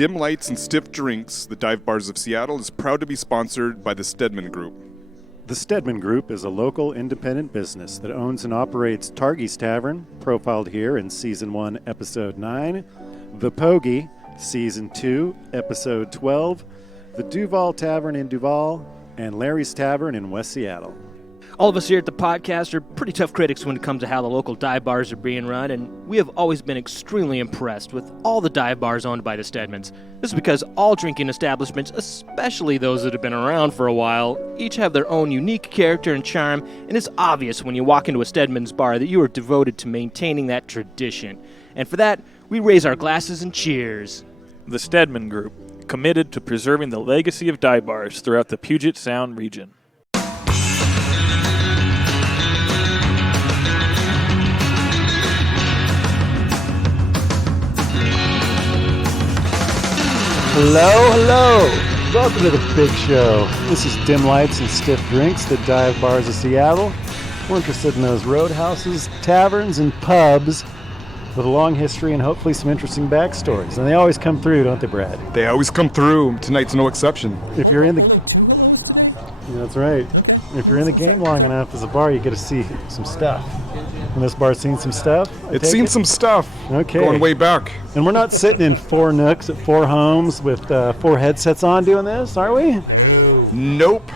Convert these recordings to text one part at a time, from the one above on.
Dim Lights and Stiff Drinks, the dive bars of Seattle, is proud to be sponsored by the Stedman Group. The Stedman Group is a local independent business that owns and operates Targey's Tavern, profiled here in Season 1, Episode 9, The Pogie, Season 2, Episode 12, the Duval Tavern in Duval, and Larry's Tavern in West Seattle. All of us here at the podcast are pretty tough critics when it comes to how the local dive bars are being run, and we have always been extremely impressed with all the dive bars owned by the Stedmans. This is because all drinking establishments, especially those that have been around for a while, each have their own unique character and charm, and it's obvious when you walk into a Stedman's bar that you are devoted to maintaining that tradition. And for that, we raise our glasses and cheers. The Stedman Group, committed to preserving the legacy of dive bars throughout the Puget Sound region. Hello. Welcome to the big show. This is Dim Lights and Stiff Drinks, the dive bars of Seattle. We're interested in those roadhouses, taverns, and pubs with a long history and hopefully some interesting backstories. And they always come through, don't they, Brad? They always come through. Tonight's no exception. If you're in the... That's right. If you're in the game long enough as a bar, you get to see some stuff. And this bar's seen some stuff? It's seen some stuff. Okay. Going way back. And we're not sitting in four nooks at four homes with four headsets on doing this, are we? Nope.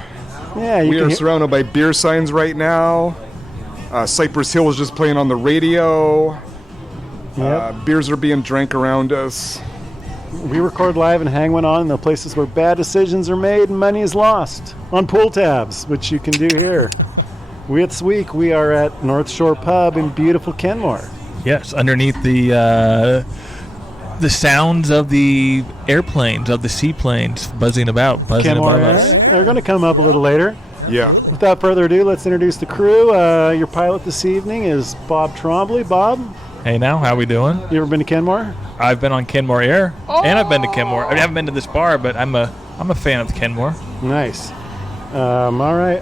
Yeah, we are surrounded by beer signs right now. Cypress Hill is just playing on the radio. Yep. Beers are being drank around us. We record live and hang one on in the places where bad decisions are made and money is lost. On pool tabs, which you can do here. This week we are at North Shore Pub in beautiful Kenmore. Yes, underneath the sounds of the airplanes, of the seaplanes buzzing above Kenmore, us. They're going to come up a little later. Yeah. Without further ado, let's introduce the crew. Your pilot this evening is Bob Trombley. Bob? Hey now, how we doing? You ever been to Kenmore? I've been on Kenmore Air, and I've been to Kenmore. I haven't been to this bar, but I'm a fan of Kenmore. Nice. All right.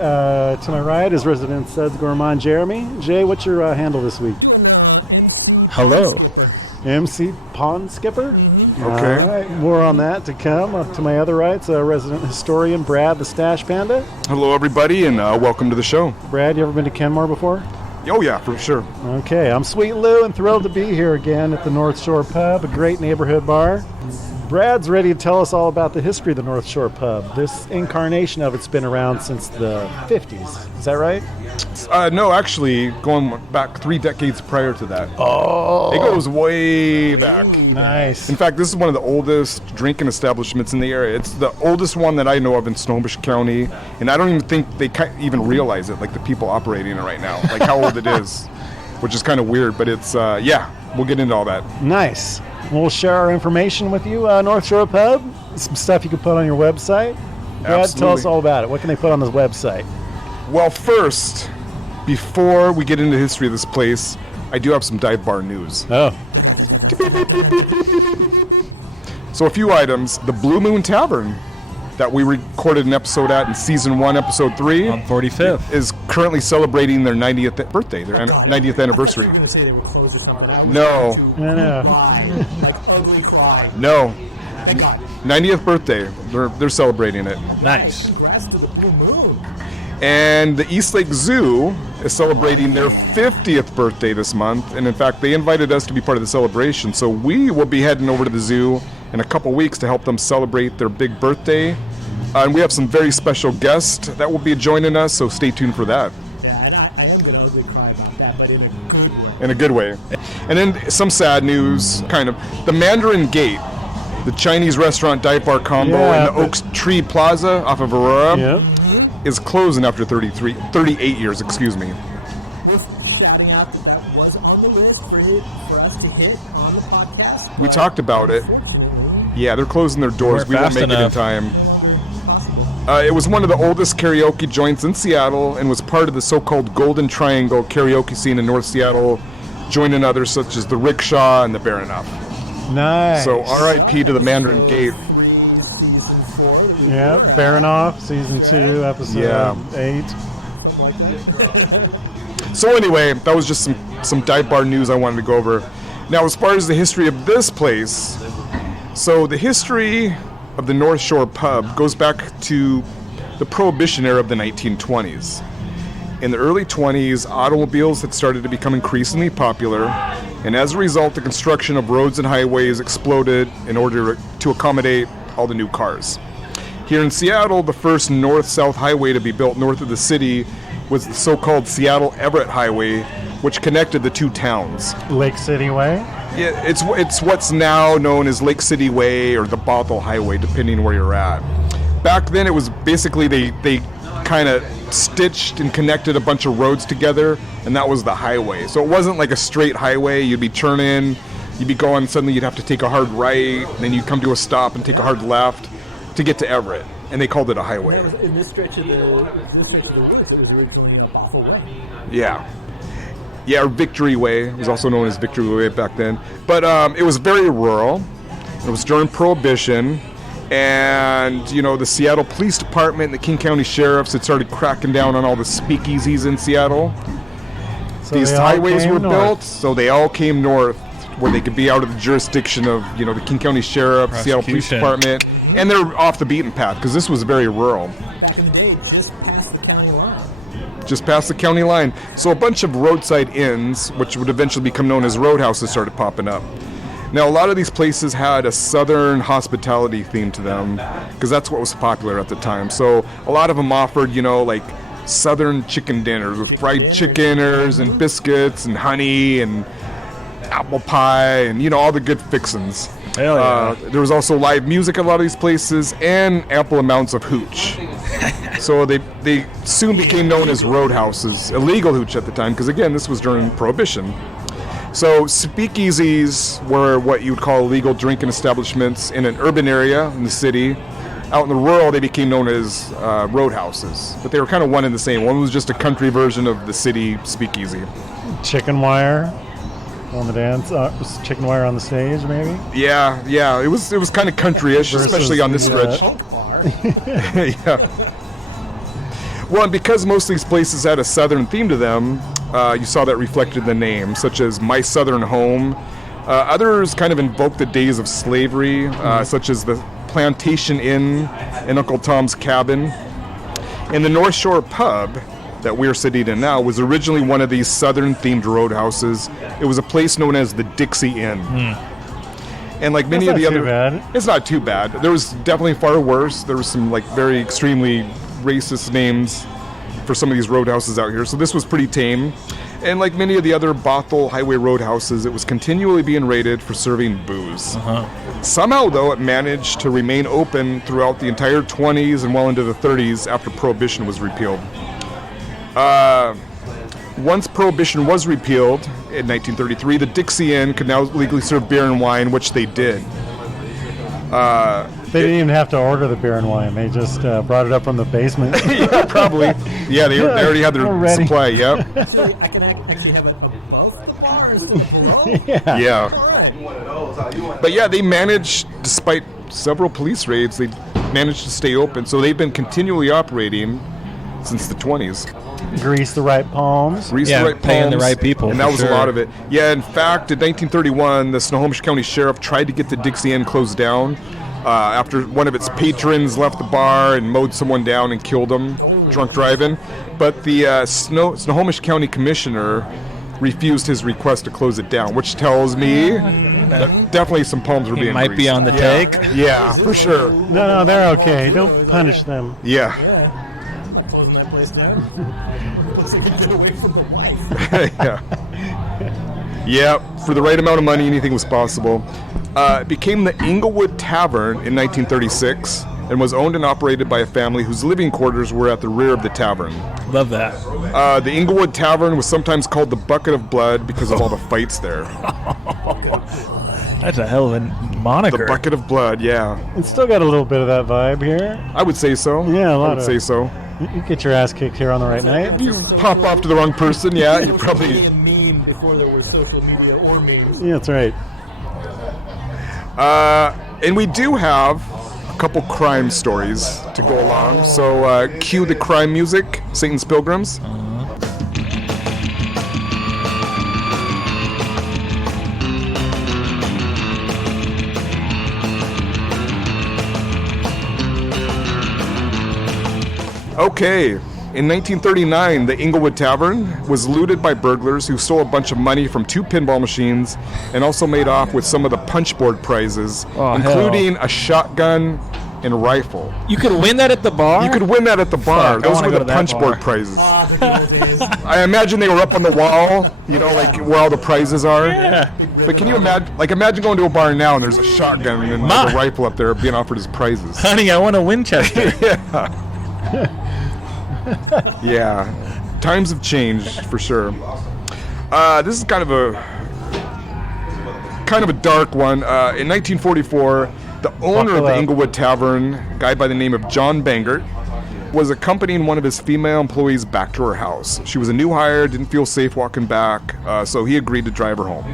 To my right is resident Suds Gourmand Jeremy. Jay, what's your handle this week? Hello. MC Pond Skipper. Okay. All right. More on that to come. To my other right's resident historian Brad the Stash Panda. Hello, everybody, and welcome to the show. Brad, you ever been to Kenmore before? Oh, yeah, for sure. Okay. I'm Sweet Lou and thrilled to be here again at the North Shore Pub, a great neighborhood bar. Brad's ready to tell us all about the history of the North Shore Pub. This incarnation of it's been around since the 50s. Is that right? No, actually, going back 3 decades prior to that. Oh. It goes way back. Nice. In fact, this is one of the oldest drinking establishments in the area. It's the oldest one that I know of in Snohomish County, and I don't even think they even realize it, like the people operating it right now, like how old it is, which is kind of weird, but it's, we'll get into all that. Nice. We'll share our information with you, North Shore Pub. Some stuff you can put on your website. Brad, Absolutely. tell us all about it. What can they put on this website? Well, first, before we get into the history of this place, I do have some dive bar news. Oh. So a few items. The Blue Moon Tavern that we recorded an episode at in Season 1, Episode 3. On 45th. Is currently celebrating their 90th birthday, their 90th anniversary. No. No. 90th birthday. They're celebrating it. Nice. And the East Lake Zoo is celebrating their 50th birthday this month. And in fact, they invited us to be part of the celebration. So we will be heading over to the zoo in a couple weeks to help them celebrate their big birthday. And we have some very special guests that will be joining us, so stay tuned for that. Yeah, I am going to cry about that, but in a good way. In a good way. And then some sad news, kind of. The Mandarin Gate, the Chinese restaurant dive bar combo in the Oaks Tree Plaza off of Aurora, is closing after 38 years, excuse me. Just shouting out that was on the list for us to hit on the podcast. We talked about it. Yeah, they're closing their doors. We won't make it in time. It was one of the oldest karaoke joints in Seattle and was part of the so-called Golden Triangle karaoke scene in North Seattle, joining others such as the Rickshaw and the Baranoff. Nice. So R.I.P. to the Mandarin Gate. Yeah, Baranoff, Season 2, Episode 8. So anyway, that was just some dive bar news I wanted to go over. Now, as far as the history of this place, So the history of the North Shore pub goes back to the Prohibition era of the 1920s. In the early 20s, automobiles had started to become increasingly popular, and as a result, the construction of roads and highways exploded in order to accommodate all the new cars. Here in Seattle, the first north-south highway to be built north of the city was the so-called Seattle-Everett Highway, which connected the two towns. Lake City Way? Yeah, it's what's now known as Lake City Way or the Bothell Highway, depending where you're at. Back then, it was basically they kind of stitched and connected a bunch of roads together, and that was the highway. So it wasn't like a straight highway. You'd be turning, you'd be going, suddenly you'd have to take a hard right, and then you'd come to a stop and take a hard left to get to Everett, and they called it a highway. In this stretch of the woods, it was originally, Bothell Way. Yeah, or Victory Way. It was also known as Victory Way back then. But it was very rural. It was during Prohibition. And, the Seattle Police Department and the King County Sheriffs had started cracking down on all the speakeasies in Seattle. So These they all highways came were north. built, so they all came north where they could be out of the jurisdiction of, the King County Sheriff, Seattle Police Prosecution. Department. And they're off the beaten path because this was very rural. Back in the day, just past the county line. Just past the county line. So a bunch of roadside inns, which would eventually become known as roadhouses, started popping up. Now, a lot of these places had a southern hospitality theme to them because that's what was popular at the time. So a lot of them offered, like southern chicken dinners with fried chickeners and biscuits and honey and apple pie and, all the good fixins. Hell yeah. There was also live music at a lot of these places and ample amounts of hooch. So they soon became known as roadhouses, illegal hooch at the time, because again, this was during Prohibition. So speakeasies were what you would call illegal drinking establishments in an urban area in the city. Out in the rural, they became known as roadhouses, but they were kind of one and the same. One was just a country version of the city speakeasy. Chicken wire on the dance, chicken wire on the stage, maybe? Yeah, it was kind of countryish, Versus especially on this the, stretch. Punk bar. Yeah. Well, and because most of these places had a southern theme to them, you saw that reflected in the name, such as My Southern Home. Others kind of invoked the days of slavery, such as the Plantation Inn and Uncle Tom's Cabin. And the North Shore Pub that we're sitting in now was originally one of these southern-themed roadhouses. It was a place known as the Dixie Inn. And like many That's of the not other, too bad. it's not too bad. There was definitely far worse. There was some very extremely racist names for some of these roadhouses out here. So this was pretty tame. And like many of the other Bothell Highway roadhouses, it was continually being raided for serving booze. Somehow, though, it managed to remain open throughout the entire 20s and well into the 30s after Prohibition was repealed. Once Prohibition was repealed in 1933, the Dixie Inn could now legally serve beer and wine, which they did. They didn't even have to order the beer and wine. They just brought it up from the basement. Yeah, probably. Yeah, they already had their Already. supply, yep. So I can actually have it above the bar instead of below? Yeah. All Yeah. right. But yeah, they managed, despite several police raids, they managed to stay open. So they've been continually operating since the 20s. Grease the right palms. Grease Yeah, the right paying the palms, right people, and for that was sure. a lot of it. Yeah, in fact, in 1931, the Snohomish County Sheriff tried to get the Dixie Inn closed down after one of its patrons left the bar and mowed someone down and killed him, drunk driving. But the Snohomish County Commissioner refused his request to close it down, which tells me that definitely some palms were He being might be greased. on the Yeah. take. Yeah, for sure. No, they're okay. Don't punish them. Yeah. Yeah. I'm not closing that place down. Let's get away from the wife. Yeah, for the right amount of money, anything was possible. It became the Inglewood Tavern in 1936 and was owned and operated by a family whose living quarters were at the rear of the tavern. Love that. The Inglewood Tavern was sometimes called the Bucket of Blood because of all the fights there. That's a hell of a The moniker. Bucket of Blood, yeah. It's still got a little bit of that vibe here. I would say so. Yeah, a lot I would of- say so. You get your ass kicked here on the right night. If you pop off to the wrong person, yeah, you It was probably... really a meme before there was social media or memes. Yeah, that's right. And we do have a couple crime stories to go along. So cue the crime music, Satan's Pilgrims. Okay. In 1939, the Inglewood Tavern was looted by burglars who stole a bunch of money from 2 pinball machines and also made off with some of the punchboard prizes, including a shotgun and rifle. You could win that at the bar? You could win that at the bar. Fuck, I Those wanna were go the to that punchboard bar. prizes. Ah, the good days. I imagine they were up on the wall, you know, like where all the prizes are. Yeah. But can you imagine going to a bar now and there's a shotgun and like a rifle up there being offered as prizes? Honey, I want a Winchester. Yeah, times have changed for sure. This is kind of a dark one. In 1944, the owner of the Inglewood Tavern, a guy by the name of John Bangert, was accompanying one of his female employees back to her house. She was a new hire, didn't feel safe walking back, so he agreed to drive her home.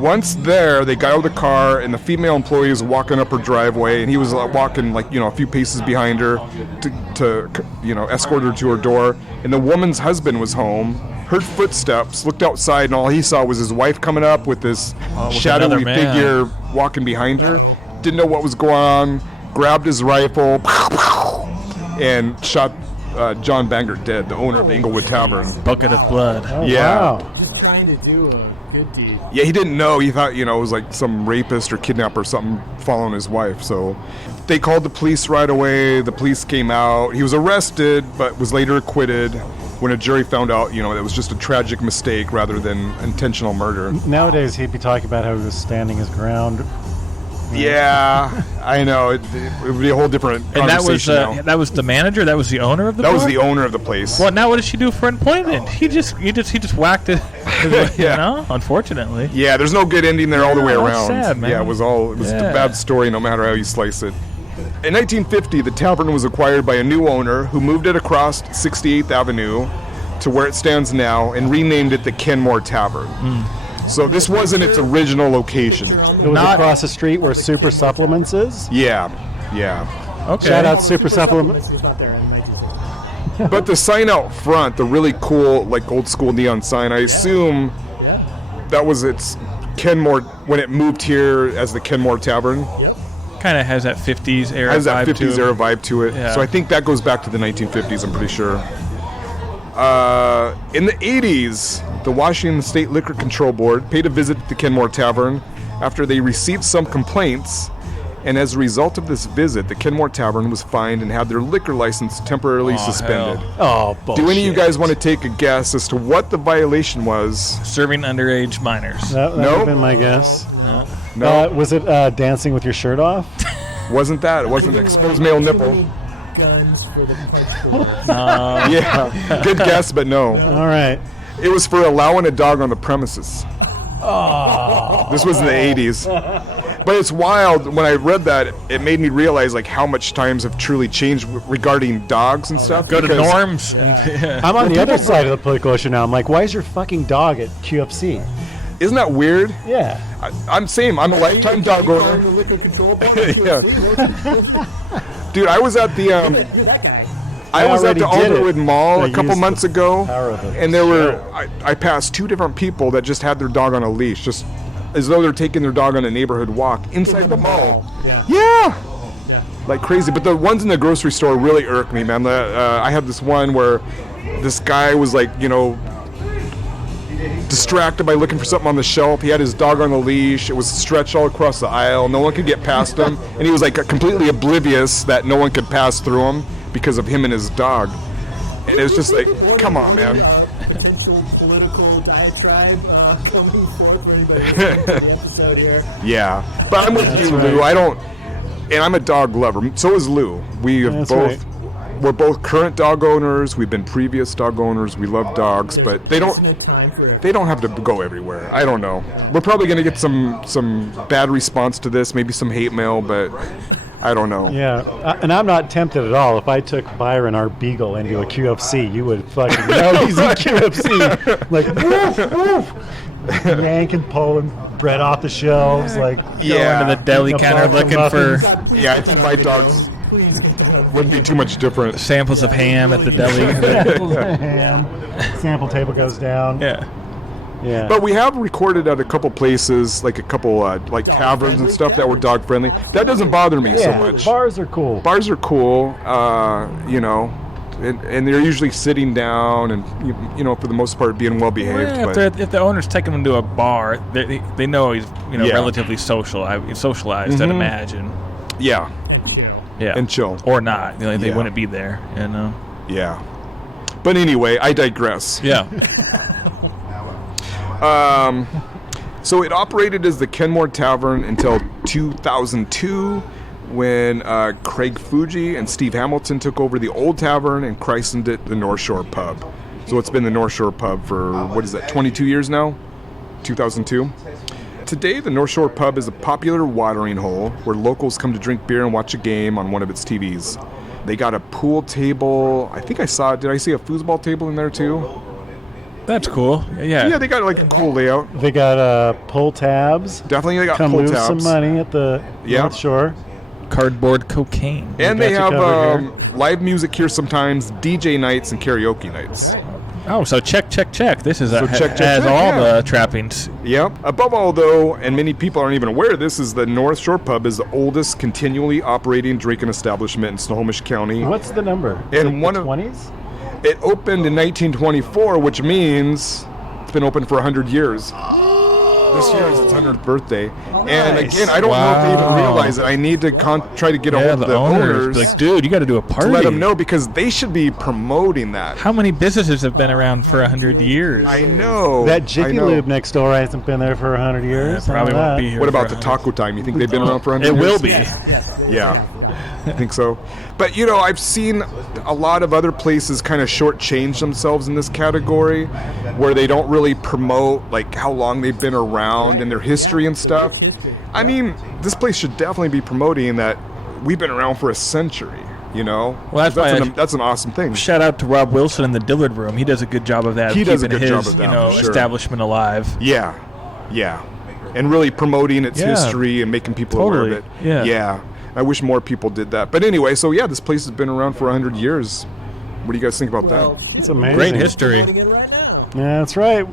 Once there, they got out of the car, and the female employee was walking up her driveway, and he was walking a few paces behind her to escort her to her door. And the woman's husband was home, heard footsteps, looked outside, and all he saw was his wife coming up with this shadowy another man. figure walking behind her. Didn't know what was going on, grabbed his rifle, and shot John Bangert dead, the owner of the Inglewood Tavern. Bucket of blood. Oh, Yeah. Wow. Just trying to do a good deed. Yeah, he didn't know. He thought, it was like some rapist or kidnapper or something following his wife. So they called the police right away. The police came out. He was arrested, but was later acquitted when a jury found out, it was just a tragic mistake rather than intentional murder. Nowadays, he'd be talking about how he was standing his ground. Yeah, I know. It would be a whole different And that was conversation now. that was the manager. That was the owner of the That bar? was the owner of the place. Well, now what does she do for employment? He just whacked it. Yeah. Unfortunately. Yeah, there's no good ending there all the way Yeah, that's around. sad, man. Yeah, it was a Yeah. bad story no matter how you slice it. In 1950, the tavern was acquired by a new owner who moved it across 68th Avenue to where it stands now and renamed it the Kenmore Tavern. So this wasn't its original location. It was across the street where Super Supplements is. Yeah. Okay. Shout out Super Supplements. Was not there in 1960. But the sign out front, the really cool, like old school neon sign, I assume that was its Kenmore when it moved here as the Kenmore Tavern. Kind of has that 50s era Has that vibe 50s to era it. vibe to it. Yeah. So I think that goes back to the 1950s, I'm pretty sure. In the 80s, the Washington State Liquor Control Board paid a visit to the Kenmore Tavern after they received some complaints. And as a result of this visit, the Kenmore Tavern was fined and had their liquor license temporarily suspended. Oh, bullshit. Do any of you guys want to take a guess as to what the violation was? Serving underage minors. That would Nope. have been my guess. No, Was it dancing with your shirt off? wasn't that. It wasn't exposed male nipple. Guns for the punch. Yeah, good guess, but no. All right. It was for allowing a dog on the premises. This was in the 80s. But it's wild. When I read that, it made me realize like how much times have truly changed regarding dogs and stuff. Go to because- norms. And, I'm on the other people- side of the political issue now. I'm like, why is your fucking dog at QFC? Isn't that weird? Yeah. I'm same. I'm a lifetime dog owner. The liquor control board. Yeah. Dude, I was at the You're that guy. I was at the already did it. Alderwood Mall I a couple used months the ago, power of the and there were show. I passed 2 different people that just had their dog on a leash, just as though they're taking their dog on a neighborhood walk inside the mall. Yeah. Like crazy. But the ones in the grocery store really irk me, man. I had this one where this guy was like, distracted by looking for something on the shelf. He had his dog on the leash. It was stretched all across the aisle. No one could get past him. And he was like completely oblivious that no one could pass through him because of him and his dog. And it was just like, come on, man. Potential political diatribe coming forth for anybody listening to the episode here. Yeah. But I'm with you, Lou. And I'm a dog lover. So is Lou. We have That's both. right. We're both current dog owners. We've been previous dog owners. We love dogs, but they There's don't. no time for They don't have to go everywhere. I don't know. We're probably going to get some bad response to this, maybe some hate mail, but I don't know. Yeah. And I'm not tempted at all. If I took Byron, our beagle, into a QFC, you would fucking know he's in QFC. Like, woof, woof. Yanking, pulling bread off the shelves. Like, Yeah. Going to the deli Eating a counter vodka looking muffins. for Yeah, I think my dogs please get that out. wouldn't be too much different. samples of ham at the deli. ham. Sample table goes down. Yeah. Yeah. But we have recorded at a couple places, like a couple like taverns and stuff that were dog friendly. That doesn't bother me so yeah, much. bars are cool. Bars are cool, and they're usually sitting down and you know, for the most part being well behaved. Well, if the owner's taking him to a bar, they know he's Yeah. relatively socialized. I'd imagine. Yeah, And chill. Yeah, and chill. or not. They Yeah. wouldn't be there. Yeah. But anyway, I digress. Yeah. So it operated as the Kenmore Tavern until 2002, when Craig Fuji and Steve Hamilton took over the old tavern and christened it the North Shore Pub. So it's been the North Shore Pub for, 22 years now? 2002? Today, the North Shore Pub is a popular watering hole where locals come to drink beer and watch a game on one of its TVs. They got a pool table. I think did I see a foosball table in there too? That's cool. Yeah. Yeah, they got like a cool layout. They got pull tabs. Definitely they got Come pull lose tabs. some money at the Yeah. North Shore. Cardboard cocaine. And We they got have you covered here. live music here sometimes, DJ nights and karaoke nights. Oh, so check. This is check, has all yeah. the trappings. Yep. Above all, though, and many people aren't even aware of this, is the North Shore Pub is the oldest continually operating drinking establishment in Snohomish County. What's the number? And one the of- 20s? It opened in 1924, which means it's been open for 100 years. This year is its 100th birthday. And nice. again, I don't know if they even Wow. realize it. I need to try to get a Yeah, hold of the the owners. owners Like, dude, you got to do a to party. let them know, because they should be promoting that. How many businesses have been around for 100 years? I know. That I Jiffy know. Lube next door hasn't been there for 100 years. Probably How about won't that? be here. What about for the 100. Taco Time? You think they've been around for 100 It years? will be. Yeah, I think so. But, you know, I've seen a lot of other places kind of shortchange themselves in this category, where they don't really promote, like, how long they've been around and their history and stuff. I mean, this place should definitely be promoting that we've been around for a century, you know? Well, that's why that's an awesome thing. Shout out to Rob Wilson in the Dillard Room. He does a good job of that. He does a keeping good job his, of that, for sure. establishment alive. Yeah, yeah. And really promoting its Yeah. history and making people aware of Totally, it. yeah. Yeah. I wish more people did that. But anyway, so yeah, this place has been around for 100 years. What do you guys think about that? Well, It's amazing. Great history. promoting it right now. Yeah, that's right.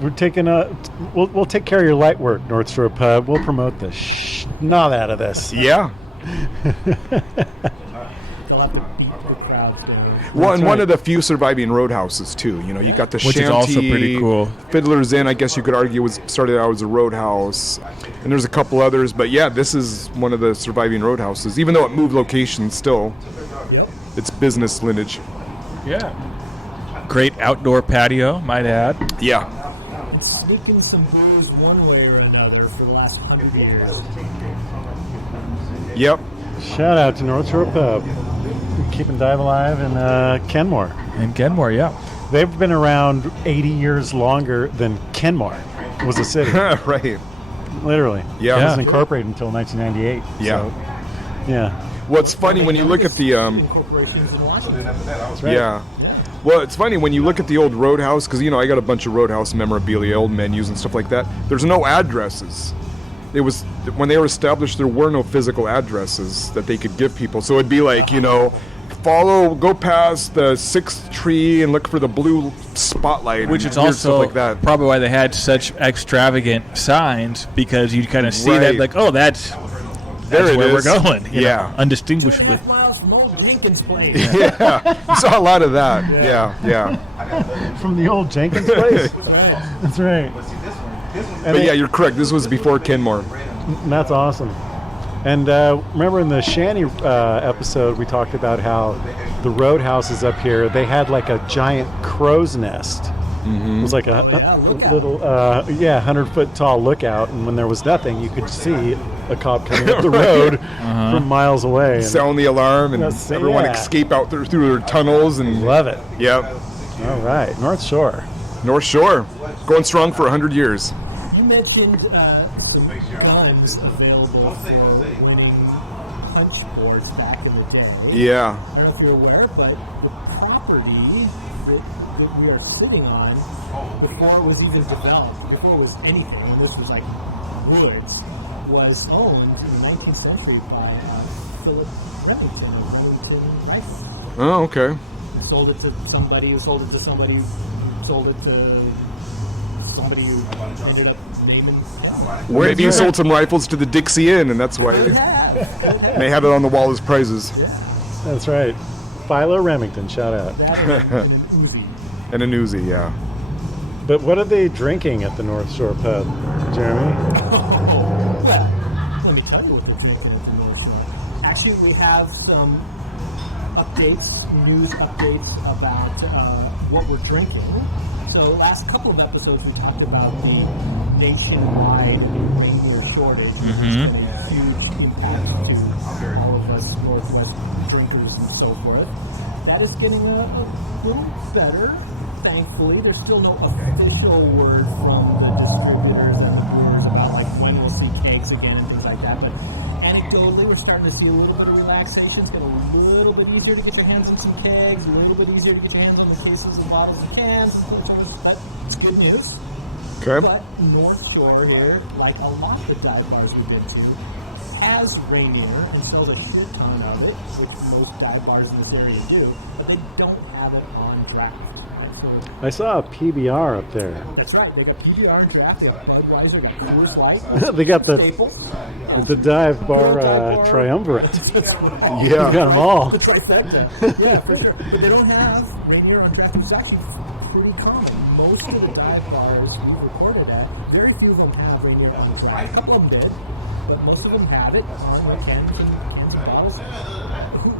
We're taking we'll take care of your light work, North Shore Pub. We'll promote the snot out of this. Yeah. They'll have to beat the crowds down. Well, and right. one of the few surviving roadhouses too. You know, you got the Which is Shanty, also pretty cool. Fiddler's Inn, I guess you could argue, was started out as a roadhouse, and there's a couple others. But yeah, this is one of the surviving roadhouses. Even though it moved locations, still, Yep. it's business lineage. Yeah. Great outdoor patio, might add. Yeah. It's sweeping some blues one way or another for the last 100 years. Yep. Shout out to North Shore Pub. Keeping Dive alive in Kenmore. And Kenmore, yeah. They've been around 80 years longer than Kenmore was a city. Right. Literally. Yeah. It Yeah. wasn't incorporated until 1998. Yeah. So, yeah. Well, it's funny when you look at the corporations in Washington. That's right. Yeah. Well, it's funny when you look at the old Roadhouse, because, you know, I got a bunch of Roadhouse memorabilia, old menus and stuff like that. There's no addresses. It was, when they were established, there were no physical addresses that they could give people. So it'd be like, you know, go past the 6th tree and look for the blue spotlight. Which and is weird also stuff like that. probably why they had such extravagant signs, because you kind of see that, Right. like, oh, that's There it where is. we're going. you know, Yeah. undistinguishably. 5 miles from old Jenkins Place. Yeah. You saw a lot of that. Yeah. From the old Jenkins place. That's right. But yeah, you're correct. This was before Kenmore. That's awesome. And remember in the Shanty episode, we talked about how the roadhouses up here, they had like a giant crow's nest. It was like a little, 100-foot tall lookout. And when there was nothing, you could see a cop coming up the road from miles away. And Sound the alarm and Yes, everyone yeah. escape out through their tunnels. And love it. Yep. All right. North Shore. North Shore. Going strong for 100 years. You mentioned some guns available for winning punch boards back in the day. Yeah. I don't know if you're aware, but the property that we are sitting on, before it was even developed, before it was anything, and this was like woods, was owned in the 19th century by Philip Remington of Remington Rifle. Oh, okay. Sold it to somebody who sold it to somebody who sold it to somebody who ended up naming Maybe you sold some rifles to the Dixie Inn, and that's why they had it on the wall as prizes. That's right. Philo Remington, shout out. That and an Uzi. And a Uzi, yeah. But what are they drinking at the North Shore Pub, Jeremy? Well, let me tell you what they're drinking at the North Shore. Actually, we have some news updates about what we're drinking. So, last couple of episodes we talked about the nationwide reindeer shortage, which has been a huge impact to all of us Northwest drinkers and so forth. That is getting a little better, thankfully. There's still no official word from the distributors and the brewers about like when we'll see kegs again and things like that. But anecdotally, we're starting to see a little bit of relaxation. It's getting a little bit easier to get your hands on some kegs, a little bit easier to get your hands on the cases and bottles and cans and filters. But it's good news. Okay. But North Shore here, like a lot of the dive bars we've been to, has Rainier and sells a shit ton of it, which most dive bars in this area do, but they don't have it on draft. So I saw a PBR up there. that's right. They got PBR and draft. They got Budweiser, got Coors Light. They got the Staples. dive bar Dive bar. triumvirate. That's what it is. You got them all. The trifecta. Yeah, for sure. But they don't have Rainier on draft. It's actually pretty common. Most of the dive bars we've recorded at, very few of them have Rainier on draft. A couple of them did, but most of them have it on their cans and bottles.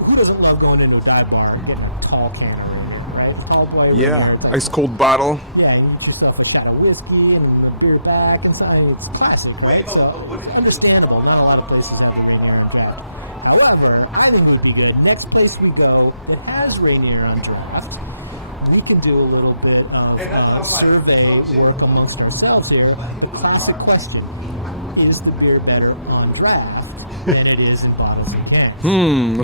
Who doesn't love going into a dive bar and getting a tall can of Rainier, right? Tall boy. Yeah. Rainier, Ice cold bottle. yeah, you get yourself a shot of whiskey and a beer back and something. It's classic. Right? So it's understandable. Not a lot of places have the Rainier on draft. However, Island would be good. Next place we go that has Rainier on draft, we can do a little bit of survey work amongst ourselves here. The classic question: is the beer better on draft than it is in bottles and cans?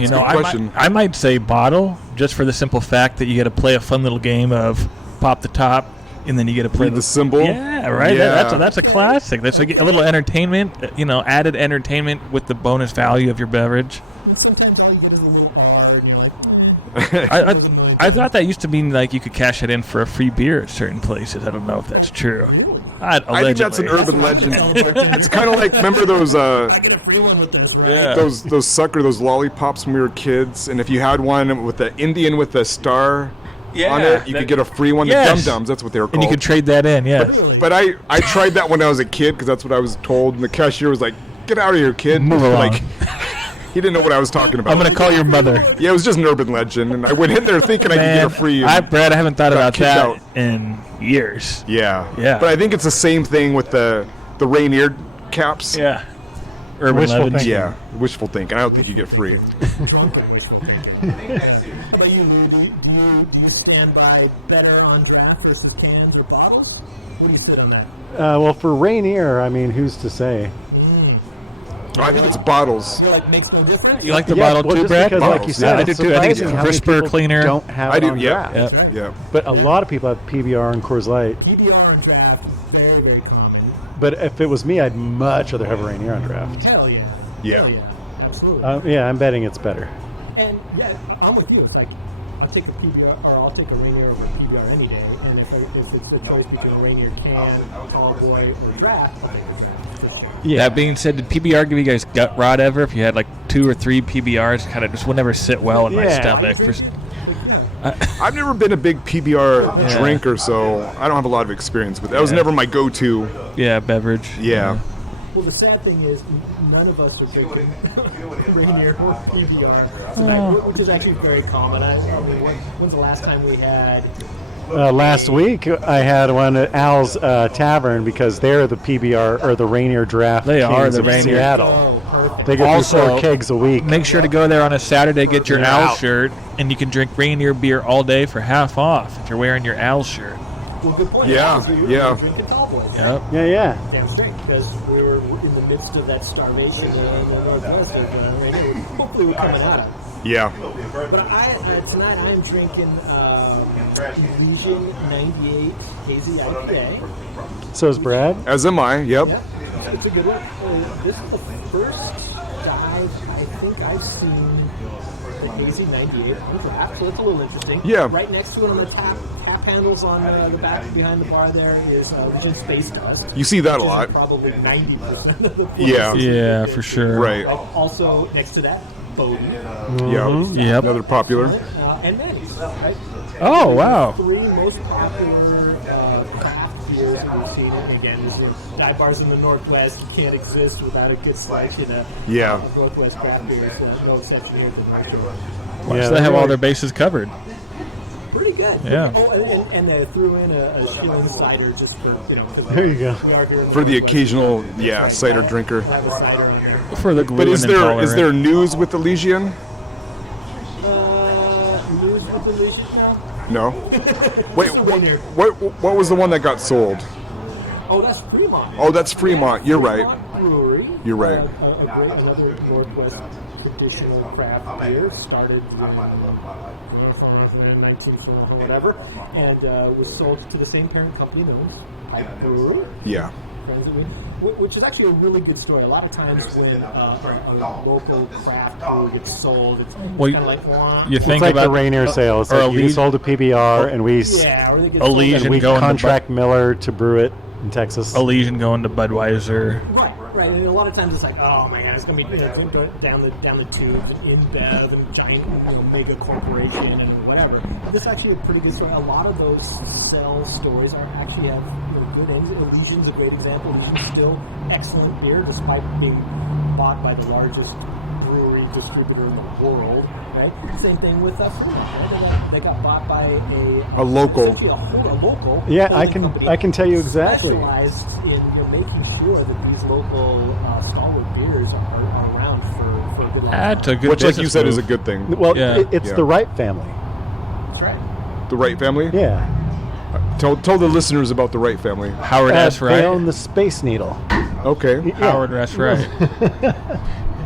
That's a good question. I might say bottle, just for the simple fact that you get to play a fun little game of pop the top, and then you get to play Read the symbol. Yeah, right. Yeah. That's a classic. That's a little entertainment. Added entertainment with the bonus value of your beverage. And sometimes all you get is a little R, and you're like, I thought that used to mean like you could cash it in for a free beer at certain places. I don't know if that's true. I think that's an urban legend. It's kind of like, remember those I get a free one with this, right? Yeah. those lollipops when we were kids, and if you had one with the Indian with the star on it, you could get a free one. Yes. The Dum Dums, that's what they were called. And you could trade that in, yeah. But I tried that when I was a kid because that's what I was told, and the cashier was like, "Get out of here, kid!" Move along. Like, he didn't know what I was talking about. I'm going to call your mother. Yeah, it was just an urban legend, and I went in there thinking I could get a free. Brad, I haven't thought got about kicked that out. in years. Yeah. Yeah. But I think it's the same thing with the Rainier caps. Yeah. Urban Wishful legends. thinking. Yeah, wishful thinking. I don't think you get free. Drunken wishful thinking. How about you, Lou? Do you stand by better on draft versus cans or bottles? Where do you sit on that? Well, for Rainier, I mean, who's to say? I think it's bottles. You're like, makes no difference? You like the Yeah, bottle well, too, just Brad? because, like you Bottles, said, yeah. it's I do too. I think it's surprising how many crisper, people cleaner. don't have I it do. on Yeah. draft. Yeah. Yeah. But a lot of people have PBR and Coors Light. PBR on draft, very, very common. But if it was me, I'd much rather have a Rainier on draft. Hell yeah. Yeah. Hell yeah. Absolutely. Yeah, I'm betting it's better. And yeah, I'm with you. It's like I'll take a PBR or I'll take a Rainier over PBR any day. And if it's a choice between Rainier can, Tall Boy, or draft, I'll take a draft for sure. Yeah. That being said, did PBR give you guys gut rot ever? If you had like 2 or 3 PBRs, kind of just would never sit well in my Yeah. stomach. I've never been a big PBR drinker, so I don't have a lot of experience with it. That was never my go-to. Yeah, beverage. Yeah. Well, the sad thing is, none of us are drinking Rainier or PBR, which is actually very common. I mean, when's the last time we had? Last week, I had one at Al's Tavern because they're the PBR or the Rainier draft. They are kings the of Rainier. Seattle. Oh, perfect. They get Also, 4 kegs a week. Make sure to go there on a Saturday, get your You're Owl out. shirt, and you can drink Rainier beer all day for half off if you're wearing your Owl shirt. Well, good point. Yeah, Because we were yeah. drinking Tall Boys. Yep. Yeah. Damn straight, because we were in the midst of that starvation in the northwest of Rainier. Hopefully, we're coming out of it. Yeah. But tonight I am drinking Elysian 98 Hazy IPA. So is Brad. As am I. Yep. Yeah, it's a good one. This is the first dive, I think I've seen the Hazy 98 on draft, so that's a little interesting. Yeah. Right next to it on the tap handles on the back behind the bar there is Legion Space Dust. You see that a which is lot. Probably 90% of the Yeah. places Yeah, that for you sure. Right. Also, next to that, Bowden. Yeah. Yep. Another popular. And Manny's, right? Oh, wow. Three most popular craft beers that we've seen. And again, these are dive bars in the Northwest. You can't exist without a good selection of Northwest craft beers. No exception here at the North Shore. Yeah, so they have all their bases covered. Pretty good. Yeah. Oh, and they threw in a Schilling cider just for, There you go. we are here in For the Northwest. occasional, cider drinker. We'll have a cider on there. For the But gluten is there news with the Legion? News with the Legion now? No. Wait, Just a winner. what was the one that got sold? Oh, that's Fremont. Oh, that's Fremont. You're right. Fremont Brewery. You're right. Another Northwest traditional craft beer started in 19th or whatever, and was sold to the same parent company known as Pipe Brewery. Yeah. Friends that which is actually a really good story. A lot of times when a local craft brewer gets sold, it's kind of like, wah. You think It's like about the Rainier sale. It's or like you Allegiant- sold to PBR, and we Yeah, or they get Allegiant sold. we going to contract Miller to brew it in Texas. Elysian going to Budweiser. Right. And a lot of times it's like, oh my god, it's gonna be going down the tubes and InBev and giant mega corporation and whatever. But this is actually a pretty good story. A lot of those sell stories actually have good ends. Elysian's a great example. Elysian's still excellent beer despite being bought by the largest brewery distributor in the world. Right. Same thing with Fremont. Right? They got bought by A local. essentially a local. Yeah, holding company I can tell you exactly. Specialized in making sure that these local stalwart beers are around for a good long time. That's a good Which, like you business said, is a move. good thing. Well, Yeah. it's Yeah. the Wright family. That's right. The Wright family? Yeah. Tell the listeners about the Wright family. Howard S. They Wright. own the Space Needle. Okay. Howard S. Wright.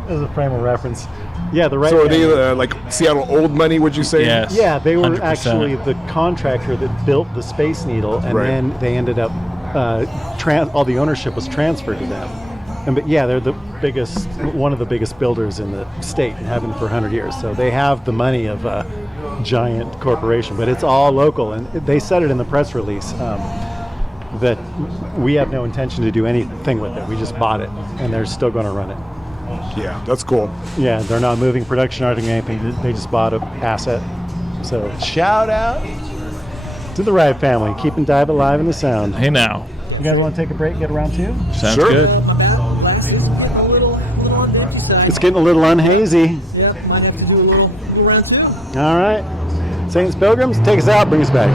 As a frame of reference. Yeah, the Wright So are family. they like Seattle old money, would you say? Yes. Yeah, they were 100%. actually the contractor that built the Space Needle, and Right. then they ended up all the ownership was transferred to them. But yeah, they're one of the biggest builders in the state, and have been for 100 years. So they have the money of a giant corporation, but it's all local, and they said it in the press release that we have no intention to do anything with it. We just bought it, and they're still going to run it. Yeah, that's cool. Yeah, they're not moving production or anything. They just bought an asset. So shout out to the Wright family, keeping dive alive in the sound. Hey now. You guys want to take a break, get around two? Sounds Sure. good. My bad. Let's just get a little on the empty side. It's getting a little unhazy. Yeah, might have to do a little round two. All right. Saints Pilgrims, take us out, bring us back.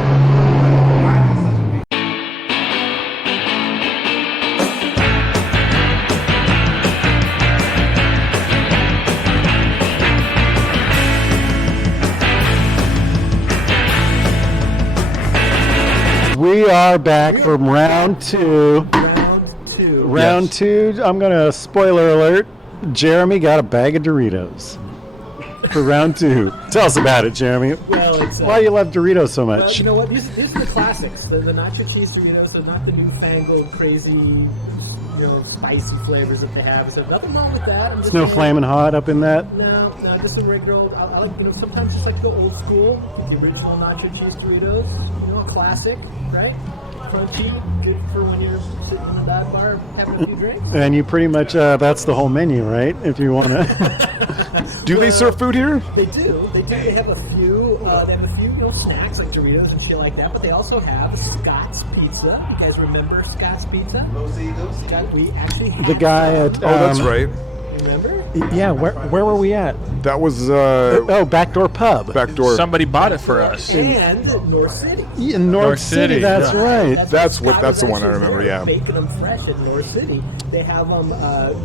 We are back from round two. Round two. Round two, I'm going to, spoiler alert, Jeremy got a bag of Doritos for round two. Tell us about it, Jeremy. Well, it's Why do you love Doritos so well, much? you know what? These are the classics. The nacho cheese Doritos are not the newfangled, crazy, spicy flavors that they have. So nothing wrong with that. I'm just No saying- flaming hot up in that? No, just some regular. I like, sometimes just like to go old school, get the original nacho cheese Doritos. A classic, right? Crunchy, good for when you're sitting in the dive bar having a few drinks. And you pretty much, that's the whole menu, right? If you want to. Do they serve food here? They do. They have a few. They have a few, snacks like Doritos and shit like that. But they also have Scott's Pizza. You guys remember Scott's Pizza? We actually had The guy some. at. Oh, that's right. Remember? Yeah, where were we at? That was Oh, Backdoor Pub. backdoor. Somebody bought it for us. And North City. In North City, City, that's yeah. right. That's Scott that's the was one I actually remember, there yeah. Baking them fresh at North City. They have them.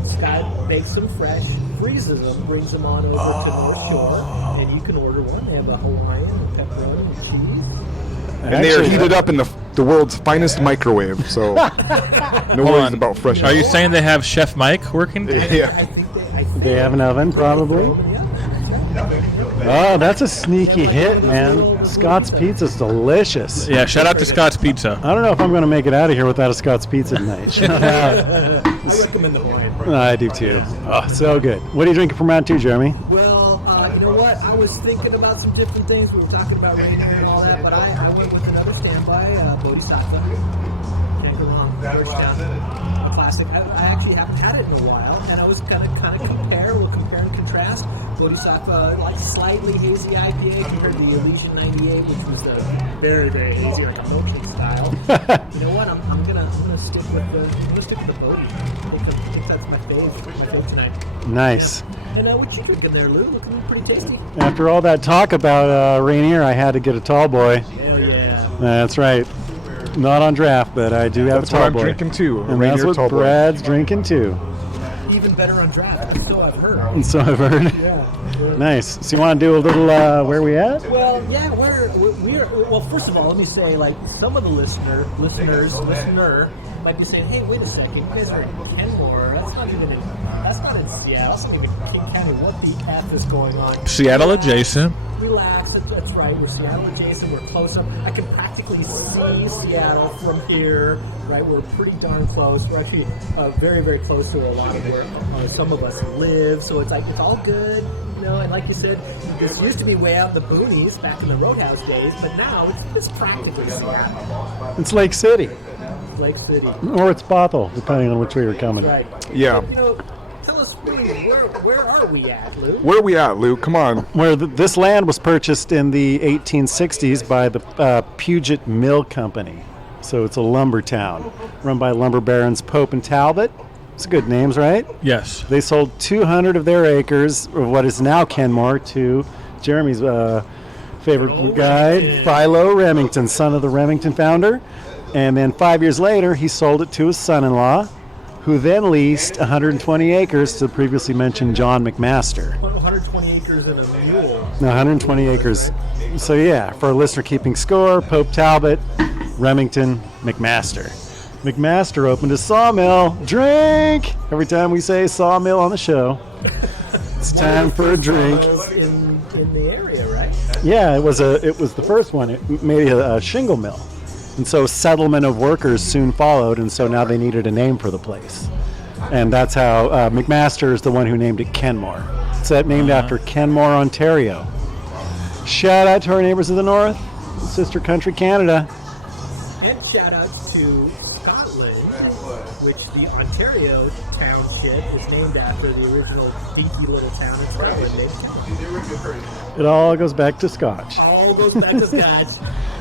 Scott bakes them fresh, freezes them, brings them on over to North Shore, and you can order one. They have a Hawaiian, a pepperoni, and cheese. And they are heated up in the world's finest microwave, so no worries about fresh. Are you saying they have Chef Mike working? Yeah. I think They have an oven, probably. Oh, that's a sneaky hit, man. Scott's Pizza's delicious. Yeah, shout out to Scott's Pizza. I don't know if I'm going to make it out of here without a Scott's Pizza tonight. Shout out. I recommend the Hawaiian. I do too. Oh, so good. What are you drinking for round 2, Jeremy? Well, you know what? I was thinking about some different things. We were talking about Rainier and all that, but I went with another standby, Bodhisattva. Can't go wrong. Georgetown. A classic. I actually haven't had it in a while, and I was gonna kind of compare and contrast. Bodhisattva, like slightly hazy IPA compared to the Elysian 98, which was the very, very hazy, like a milkshake style. You know what? I'm gonna stick with the Bodhi. I think that's my fave tonight. Nice. And what you drinking there, Lou? Looking pretty tasty. After all that talk about Rainier, I had to get a tall boy. Hell yeah. That's right. Not on draft, but I do have That's a tall what I'm boy. drinking too. And Rainier that's what tall boy. Brad's drinking too. Even better on draft, so I've heard. And so I've heard. Yeah. Nice. So you want to do a little where we at? Well, yeah, we're well. First of all, let me say, like, some of the listener might be saying, "Hey, wait a second, you guys are in Kenmore. That's not in Seattle. That's not even King County. What the f is going on?" Seattle adjacent. Relax. That's right. We're Seattle adjacent. We're close up. I can practically see Seattle from here. Right. We're pretty darn close. We're actually very, very close to a lot of where some of us live. So it's like it's all good. You know, and like you said, this used to be way out in the boonies back in the Roadhouse days, but now it's practically Seattle. It's Lake City. Lake City. Or it's Bothell, depending on which way you're coming. Right. Yeah. But, you know, tell us really, where are we at, Lou? Where are we at, Lou? Come on. Where this land was purchased in the 1860s by the Puget Mill Company. So it's a lumber town run by lumber barons Pope and Talbot. It's good names, right? Yes. They sold 200 of their acres of what is now Kenmore to Jeremy's favorite guy, Philo Remington, son of the Remington founder. And then 5 years later, he sold it to his son-in-law, who then leased 120 acres to the previously mentioned John McMaster. 120 acres and a mule. 120 acres. So yeah, for a listener keeping score, Pope Talbot, Remington, McMaster. McMaster opened a sawmill. Drink! Every time we say sawmill on the show, it's time for a drink. In the area, right? Yeah, it was the first one. It made a shingle mill. And so settlement of workers soon followed, and so now they needed a name for the place. And that's how McMaster is the one who named it Kenmore. It's named after Kenmore, Ontario. Shout out to our neighbors of the north, sister country Canada. And shout outs to Scotland, which the Ontario township is named after the original dinky little town in Scotland named Kenmore. It all goes back to Scotch. All goes back to Scotch.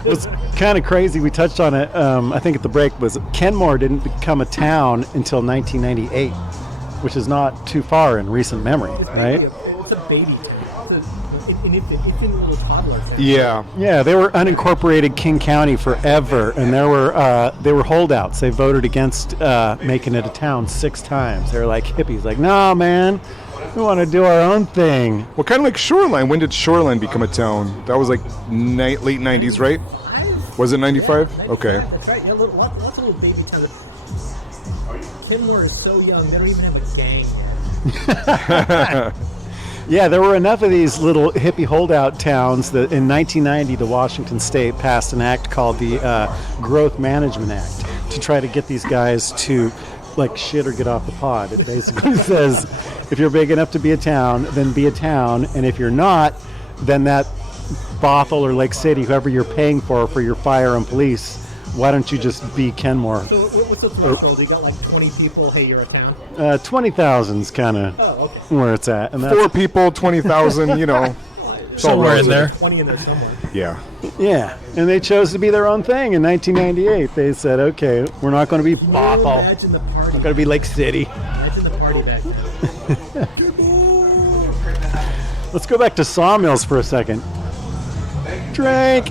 What's kind of crazy, we touched on it, I think at the break, was Kenmore didn't become a town until 1998, which is not too far in recent memory, right? It's a baby town. It's a little toddler town. Yeah. Yeah, they were unincorporated King County forever, and they were holdouts. They voted against making it a town 6 times. They were like hippies, like, no, man, we want to do our own thing. Well, kind of like Shoreline. When did Shoreline become a town? That was like late 90s, right? Was it 95? Yeah, Okay. That's right. Yeah, lots of little baby towns. Kenmore is so young, they don't even have a gang yet. Yeah, there were enough of these little hippie holdout towns that in 1990 the Washington State passed an act called the Growth Management Act to try to get these guys to like shit or get off the pod. It basically says if you're big enough to be a town, then be a town, and if you're not, then that Bothell or Lake City, whoever you're paying for your fire and police, why don't you just be Kenmore? So what's the threshold? You got like 20 people, hey, you're a town? 20,000's kind of where it's at. And 4 people, 20,000, you know. Somewhere in there. 20 in there somewhere. Yeah. Yeah, and they chose to be their own thing in 1998. They said, okay, we're not going to be Bothell. Imagine the party. We're going to be Lake City. Imagine the party back then. Let's go back to sawmills for a second. Drink.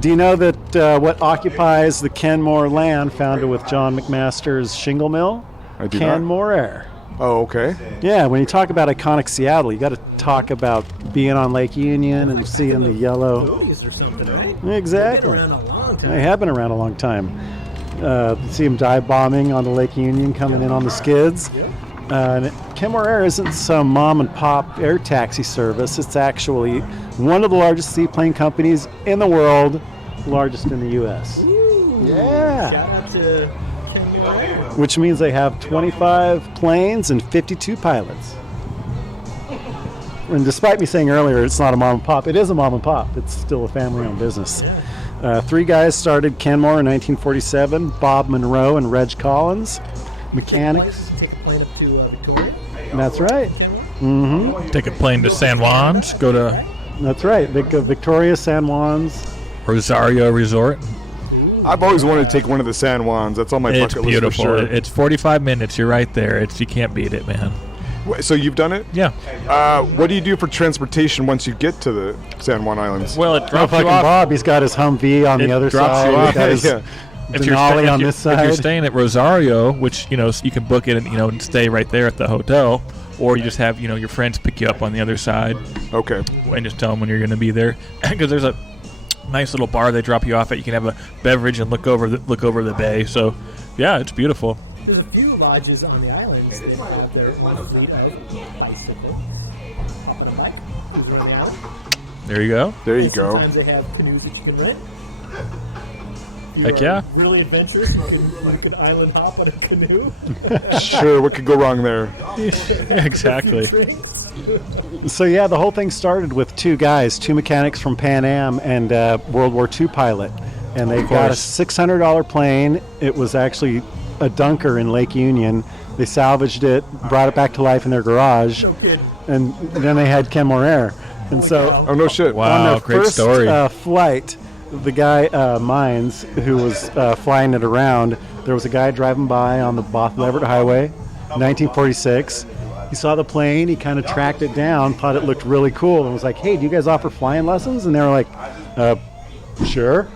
Do you know that what occupies the Kenmore land founded with John McMaster's shingle mill? I do not. Kenmore Air. Oh, okay. Yeah, when you talk about iconic Seattle, you got to talk about being on Lake Union and seeing the yellow. Boonies or something, right? Exactly. They've been around a long time. They have been around a long time. See them dive bombing on the Lake Union, coming in on the skids. Kenmore Air isn't some mom and pop air taxi service. It's actually one of the largest seaplane companies in the world, largest in the U.S. Ooh, Yeah. Shout out to Kenmore Air. Which means they have 25 planes and 52 pilots. And despite me saying earlier it's not a mom and pop, it is a mom and pop. It's still a family-owned business. Three guys started Kenmore in 1947, Bob Monroe and Reg Collins, mechanics. Take a plane up to Victoria. That's right. Kenmore. Take a plane to San Juan's, go to That's right. Victoria, San Juan's. Rosario Resort. I've always wanted to take one of the San Juans. That's on my It's bucket beautiful. list for sure. It's 45 minutes. You're right there. You can't beat it, man. So you've done it? Yeah. What do you do for transportation once you get to the San Juan Islands? Well, it Oh, drops you fucking off. Bob, he's got his Humvee on It the other drops side. you He's off. got his Yeah. Denali on this if you're side. staying at Rosario, which you can book it and stay right there at the hotel, or you just have your friends pick you up on the other side Okay. and just tell them when you're going to be there. Because there's a nice little bar they drop you off at. You can have a beverage and look over the bay. So yeah, it's beautiful. There's a few lodges on the islands that have their own fleet of bicycles. Hop on a bike, cruise around the island. There you go. There you And go. Sometimes they have canoes that you can rent. If Heck you are yeah. really adventurous, you can island hop on a canoe. Sure, what could go wrong there? Yeah, exactly. A few drinks. So yeah, the whole thing started with two guys, two mechanics from Pan Am and World War II pilot. And they got a $600 plane. It was actually a dunker in Lake Union. They salvaged it, brought it back to life in their garage, No kid. and then they had Kenmore Air. And so Oh, no shit. on Wow, their great first story. flight, the guy Mines, who was flying it around, there was a guy driving by on the Bothell Everett Highway, 1946. He saw the plane, he kind of tracked it down, thought it looked really cool, and was like, "Hey, do you guys offer flying lessons?" And they were like, "Sure."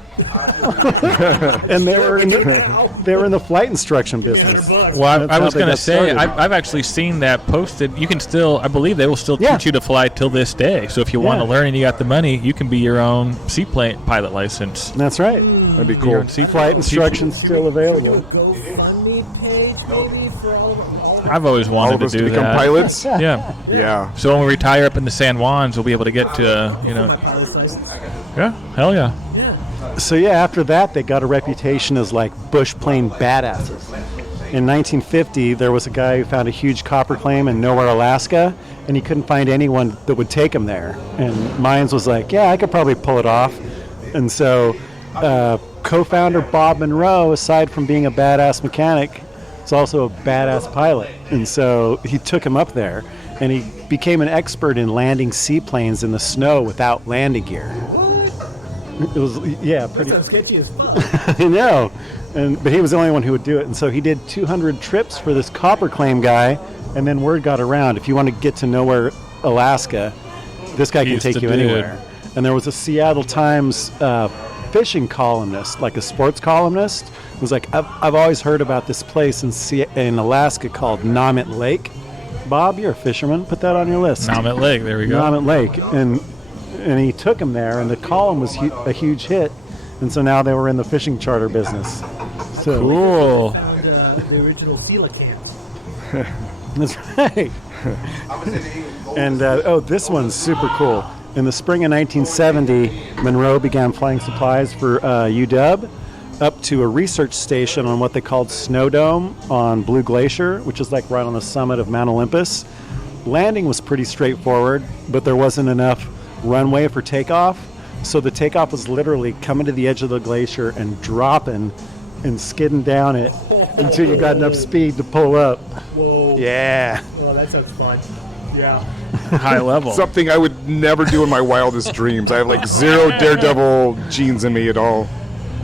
And they were in the flight instruction business. Well, That's I how was they going to got say, started. I've actually seen that posted. You can still, I believe they will still Yeah. teach you to fly till this day. So if you want to Yeah. learn and you got the money, you can be your own seaplane pilot license. That's right. That'd be Be your cool. own seaplane. Flight instruction's still available. GoFundMe page maybe for all of I've always All wanted of us to to do become that. pilots? Yeah. Yeah. So when we retire up in the San Juans, we'll be able to get to, my pilot's license. yeah, hell yeah. So yeah, after that, they got a reputation as like bush plane badasses. In 1950, there was a guy who found a huge copper claim in Nowhere, Alaska, and he couldn't find anyone that would take him there. And Mines was like, "Yeah, I could probably pull it off." And so, co-founder Bob Monroe, aside from being a badass mechanic, is also a badass pilot. And so he took him up there, and he became an expert in landing seaplanes in the snow without landing gear. It was, yeah, pretty. Sounds sketchy as fuck. I know, but he was the only one who would do it, and so he did 200 trips for this copper claim guy, and then word got around, if you want to get to Nowhere, Alaska, this guy can He's take the you dude. anywhere. And there was a Seattle Times fishing columnist, like a sports columnist, who was like, I've always heard about this place in Alaska called Namit Lake. Bob, you're a fisherman. Put that on your list. Namit Lake, there we go. Namit Lake, and he took him there, and the column was a huge hit, and so now they were in the fishing charter business. So Cool. Found the original coelacanths. that's right. And this one's super cool. In the spring of 1970, Monroe began flying supplies for UW up to a research station on what they called Snow Dome on Blue Glacier, which is like right on the summit of Mount Olympus. Landing was pretty straightforward, but there wasn't enough runway for takeoff, so the takeoff was literally coming to the edge of the glacier and dropping and skidding down it until you got enough speed to pull up. Whoa. Yeah. Well, that sounds fun. Yeah. High level. Something I would never do in my wildest dreams. I have like zero daredevil genes in me at all.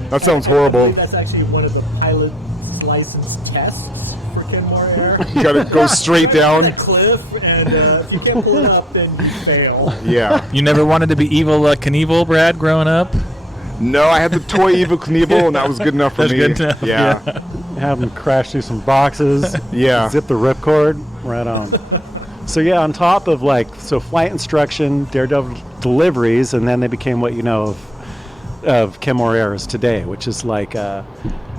That sounds I horrible. believe that's actually one of the pilot's license tests for Kenmore Air. You gotta go straight down. A cliff, and if you can't pull it up, then you fail. Yeah. You never wanted to be evil Knievel, Brad, growing up? No, I had the toy Evil Knievel, and that was good enough for That's me. good enough, Yeah. Have them crash through some boxes. Yeah. Zip the ripcord. Right on. So yeah, on top of flight instruction, daredevil deliveries, and then they became what you know of Kenmore Air is today, which is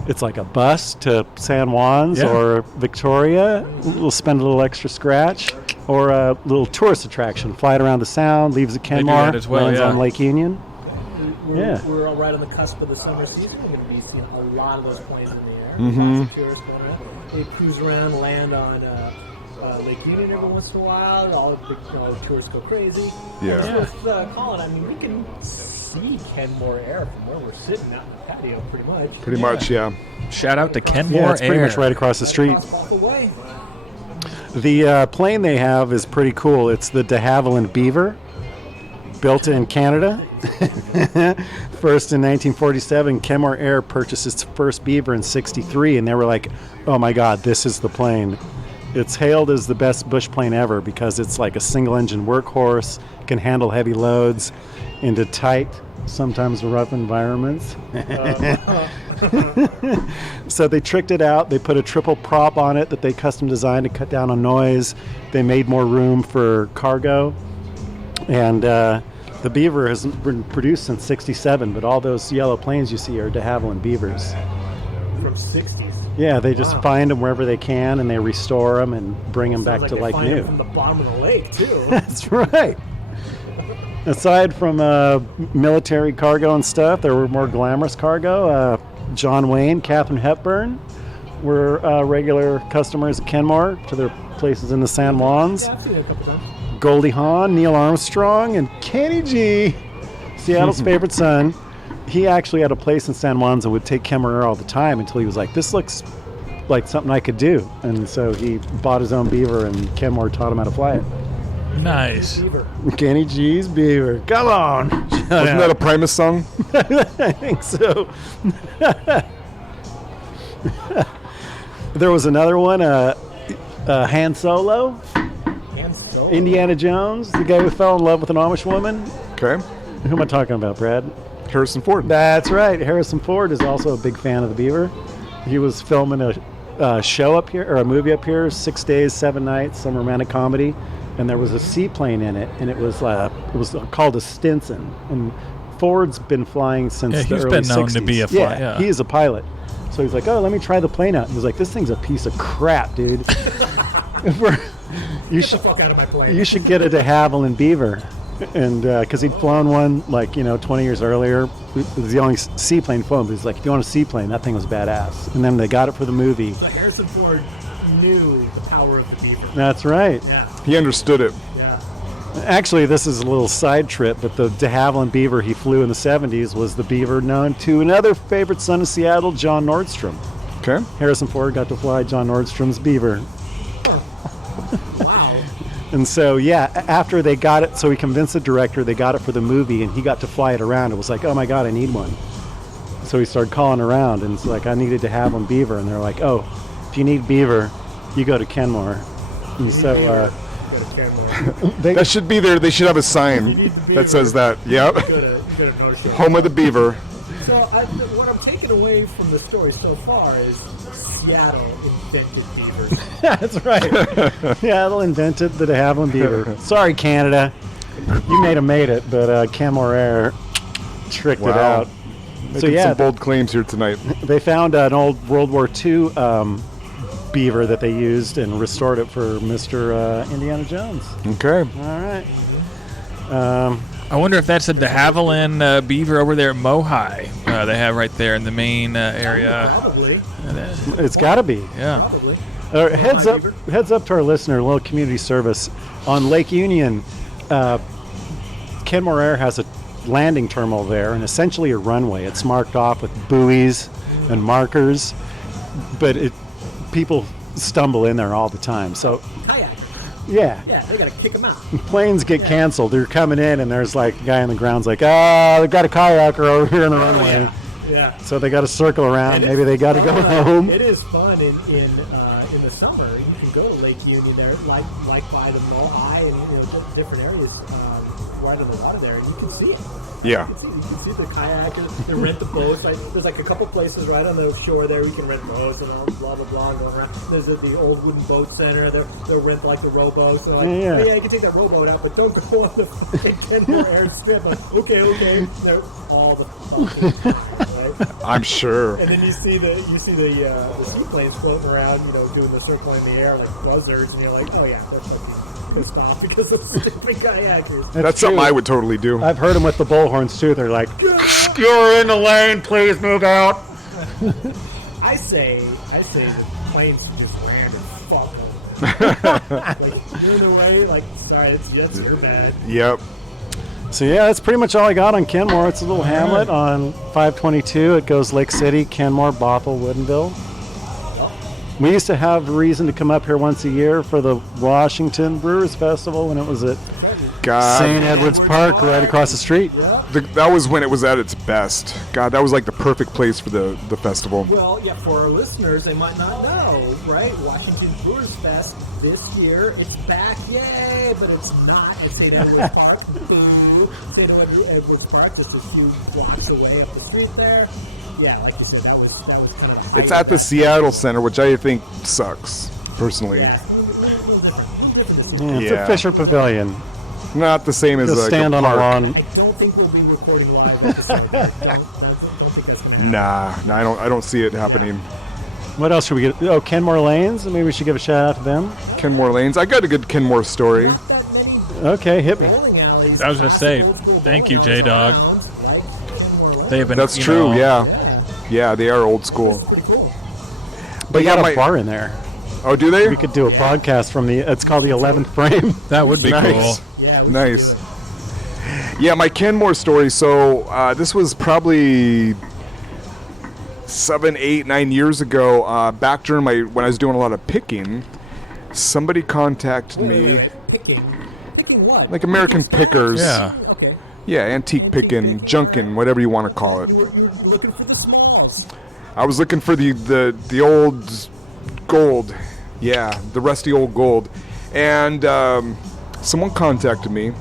it's like a bus to San Juan's Yeah. or Victoria. We'll spend a little extra scratch, or a little tourist attraction. Fly it around the Sound, leaves at Kenmore, that as well, lands yeah. on Lake Union. we're all right on the cusp of the summer season. We're going to be seeing a lot of those planes in the air. Lots of tourists going around. They cruise around, land on Lake Union every once in a while. All the big tourists go crazy. Yeah. And with Colin, I mean, we can see Kenmore Air from where we're sitting out in the patio, pretty much. Pretty much, yeah. Shout out to Kenmore Yeah, it's pretty Air. much right across the street. Across the way. The plane they have is pretty cool. It's the de Havilland Beaver, built in Canada. First in 1947, Kenmore Air purchased its first Beaver in '63, and they were like, "Oh my God, this is the plane." It's hailed as the best bush plane ever because it's like a single-engine workhorse, can handle heavy loads into tight, sometimes rough environments. So they tricked it out. They put a triple prop on it that they custom designed to cut down on noise. They made more room for cargo. And the Beaver has been produced since '67, but all those yellow planes you see are de Havilland Beavers. From 60s. Yeah, they just find them wherever they can, and they restore them and bring them back Sounds to they like find new. it from the bottom of the lake, too. That's right. Aside from military cargo and stuff, there were more glamorous cargo. John Wayne, Katharine Hepburn were regular customers at Kenmore to their places in the San Juans. Yeah, I've seen it a couple times. Goldie Hawn, Neil Armstrong, and Kenny G, Seattle's favorite son. He actually had a place in San Juans and would take Kenmore Air all the time until he was like, this looks like something I could do. And so he bought his own Beaver, and Kenmore taught him how to fly it. Nice. Beaver. Kenny G's Beaver. Come on. Wasn't that a Primus song? I think so. There was another one, Han Solo, And so. Indiana Jones, the guy who fell in love with an Amish woman. Okay. Who am I talking about, Brad? Harrison Ford. That's right. Harrison Ford is also a big fan of the Beaver. He was filming a show up here, or a movie up here, 6 days, 7 nights, some romantic comedy, and there was a seaplane in it, and it was called a Stinson. And Ford's been flying since the he's early been known 60s. to be a fly- yeah. He is a pilot. So he's like, oh, let me try the plane out. He was like, this thing's a piece of crap, dude. Get the fuck out of my plane. You should get a de Havilland Beaver. And because he'd flown one 20 years earlier. It was the only seaplane flown, but he's like, if you want a seaplane, that thing was badass. And then they got it for the movie. So Harrison Ford knew the power of the Beaver. That's right. Yeah, He understood it. yeah. Actually, this is a little side trip, but the de Havilland Beaver he flew in the 70s was the Beaver known to another favorite son of Seattle, John Nordstrom. Okay. Harrison Ford got to fly John Nordstrom's Beaver. Wow. And so, after they got it, so he convinced the director, they got it for the movie, and he got to fly it around. It was like, oh my God, I need one. So he started calling around, and it's like, I needed to have one Beaver. And they're like, oh, if you need Beaver, you go to Kenmore. And so Go to Kenmore. they, That should be there. They should have a sign that says that. Yep. Go to North Shore. Home of the Beaver. So what I'm taking away from the story so far is Seattle invented beavers. that's right. Seattle invented the de Havilland Beaver. Sorry, Canada. You made it, but Kenmore Air tricked it Wow. out. Making some bold claims here tonight. They found an old World War II beaver that they used and restored it for Mr. Indiana Jones. Okay. All right. I wonder if that's a de Havilland Beaver over there at Mohi. They have right there in the main area. Probably. It's got to be. Yeah. Probably. Heads up to our listener, a little community service. On Lake Union, Kenmore Air has a landing terminal there and essentially a runway. It's marked off with buoys and markers, but people stumble in there all the time. So, Kayak. yeah. Yeah, they gotta kick them out. Planes get canceled. They're coming in, and there's like a guy on the ground's like, they've got a kayaker over here in the runway. Yeah. So they got to circle around. And Maybe it's they got to go fun. home. It is fun in the summer. You can go to Lake Union there, like by the Mohi and different areas right on the water there, and you can see it. Yeah. You can see the kayakers. They rent the boats. There's like a couple places right on the shore there. You can rent boats and all blah blah blah going around. There's the old wooden boat center. They'll rent like the rowboats. They're like, Yeah. hey, you can take that rowboat out, but don't go on the fucking Kenmore Air strip. Like, okay. They're all the fucking time, right? I'm sure. And then you see the seaplanes floating around, doing the circle in the air like buzzards, and you're like, oh yeah, they're fucking pissed off because of stupid kayakers. That's something I would totally do. I've heard them with the bullhorns too. They're like, "You're in the lane. Please move out." I say the planes just land and fuck them. Like, you're in the way, like, sorry, it's your bad. Yep. So yeah, that's pretty much all I got on Kenmore. It's a little hamlet on 522. It goes Lake City, Kenmore, Bothell, Woodinville. We used to have a reason to come up here once a year for the Washington Brewers Festival when it was at God. St. Edwards Park right across the street. That was when it was at its best. God, that was like the perfect place for the festival. Well, yeah, for our listeners, they might not know, right? Washington Brewers Fest this year, it's back, yay! But it's not at St. Edwards Park. Boo! St. Edwards Park, just a few blocks away up the street there. Yeah, like you said, that was kind of. It's at the Seattle Center, which I think sucks, personally. Yeah, a little different this year. Yeah, it's Yeah. a Fisher Pavilion. Not the same as Just like stand a on a park. lawn. I don't think we'll be recording live at the site. don't think that's going to happen. Nah, I don't see it happening. What else should we get? Oh, Kenmore Lanes. Maybe we should give a shout out to them. Kenmore Lanes. I got a good Kenmore story. Not that many Okay, hit me. bowling alleys. I was gonna say, classic old school thank you, bowling alleys J-Dog. around, like Kenmore Lanes. They have been. That's you true. know, Yeah, they are old school. Pretty cool. But We yeah, got a bar in there. Oh, do they? We could do a podcast from the. It's called the 11th Frame. That would be Nice. cool. Yeah, we Nice. should do it. Yeah, my Kenmore story. So this was probably 7, 8, 9 years ago. Back during when I was doing a lot of picking, somebody contacted me. Picking what? Like American pickers. Yeah. Okay. Yeah, antique picking, junking, whatever you want to call it. You were looking for the smalls. I was looking for the old gold. Yeah, the rusty old gold. And someone contacted me.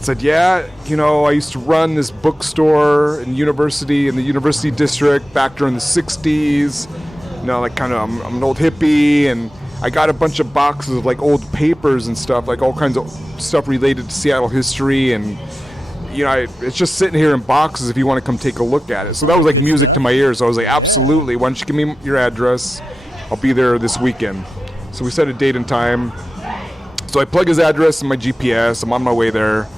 Said, yeah, I used to run this bookstore in the university district back during the 60s. Like kind of, I'm an old hippie, and I got a bunch of boxes of like old papers and stuff, like all kinds of stuff related to Seattle history, and it's just sitting here in boxes if you want to come take a look at it. So that was like music to my ears. So I was like, absolutely, why don't you give me your address? I'll be there this weekend. So we set a date and time. So I plug his address in my GPS. I'm on my way there.